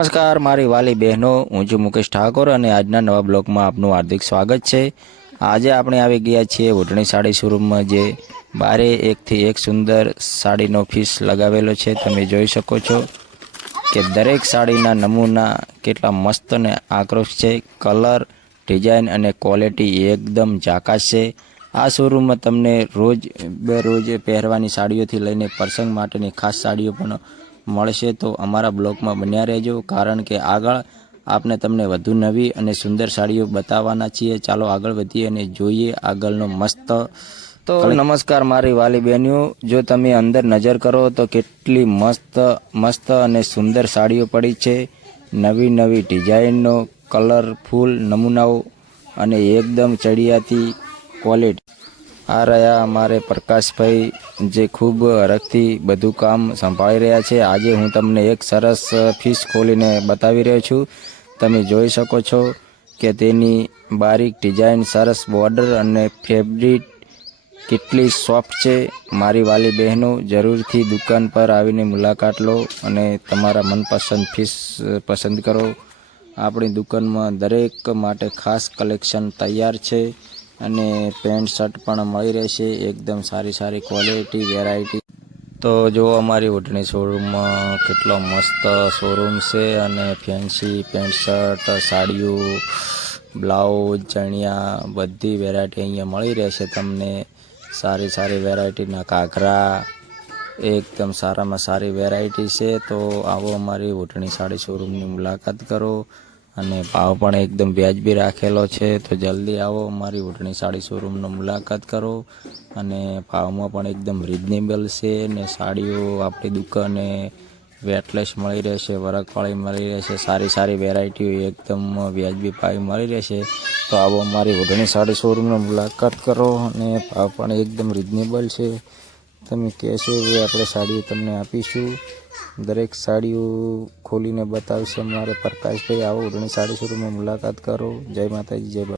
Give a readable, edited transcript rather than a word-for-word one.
નમસ્કાર મારી વાલી બહેનો, હું છું મુકેશ ઠાકોર અને આજના નવા બ્લોગમાં આપનું હાર્દિક સ્વાગત છે। આજે આપણે આવી ગયા છીએ ઓઢણી સાડી શોરૂમમાં, જે બારે એકથી એક સુંદર સાડીનો પીસ લગાવેલો છે। તમે જોઈ શકો છો કે દરેક સાડીના નમૂના કેટલા મસ્ત અને આકર્ષક છે। કલર, ડિઝાઇન અને ક્વોલિટી એકદમ ઝાકાશ છે। આ શોરૂમમાં તમને રોજ બેરોજ પહેરવાની સાડીઓથી લઈને પ્રસંગ માટેની ખાસ સાડીઓ પણ મળશે। તો અમારા બ્લોગમાં બન્યા રહેજો, કારણ કે આગળ આપણે તમને વધુ નવી અને સુંદર સાડીઓ બતાવવાના છીએ। ચાલો આગળ વધીએ અને જોઈએ આગળનો મસ્ત। તો નમસ્કાર મારી વાલી બહેનીઓ, જો તમે અંદર નજર કરો તો કેટલી મસ્ત અને સુંદર સાડીઓ પડી છે। નવી નવી ડિઝાઇનનો, કલરફુલ નમૂનાઓ અને એકદમ ચડિયાતી ક્વોલિટી। આ રહ્યા અમારે પ્રકાશભાઈ, જે ખૂબ હરખથી બધું કામ સંભાળી રહ્યા છે। આજે હું તમને એક સરસ પીસ ખોલીને બતાવી રહ્યો છું। તમે જોઈ શકો છો કે તેની બારીક ડિઝાઇન, સરસ બોર્ડર અને ફેબ્રિક કેટલી સોફ્ટ છે। મારી વાલી બહેનો, જરૂરથી દુકાન પર આવીને મુલાકાત લો અને તમારા મનપસંદ પીસ પસંદ કરો। આપણી દુકાનમાં દરેક માટે ખાસ કલેક્શન તૈયાર છે અને પેન્ટ શર્ટ પણ મળી રહેશે, એકદમ સારી ક્વોલિટી, વેરાયટી। તો જો અમારી ઓઢણી શોરૂમમાં કેટલો મસ્ત શોરૂમ છે અને ફેન્સી પેન્ટ શર્ટ, સાડીઓ, બ્લાઉઝ, ચણિયા બધી વેરાયટી અહીંયા મળી રહેશે તમને। સારી વેરાયટીના ઘાઘરા, એકદમ સારામાં સારી વેરાયટી છે। તો આવો અમારી ઓઢણી સાડી શોરૂમની મુલાકાત કરો અને ભાવ પણ એકદમ વ્યાજબી રાખેલો છે। તો જલ્દી આવો, અમારી ઓઢણી સાડી શોરૂમનો મુલાકાત કરો અને ભાવમાં પણ એકદમ રિઝનેબલ છે ને સાડીઓ આપણી દુકાને વેટલેસ મળી રહેશે, વર્કવાળી મળી રહેશે, સારી વેરાયટીઓ એકદમ વ્યાજબી ભાવે મળી રહેશે। તો આવો અમારી ઓઢણી સાડી શોરૂમનો મુલાકાત કરો અને ભાવ પણ એકદમ રિઝનેબલ છે। તમે કહેશો એ આપણે સાડીઓ તમને આપીશું। દરેક સાડીઓ ખોલીને બતાવશે અમારે પ્રકાશભાઈ। આવો ઓઢણી સાડી શોરૂમમાં મુલાકાત કરો। જય માતાજી, જય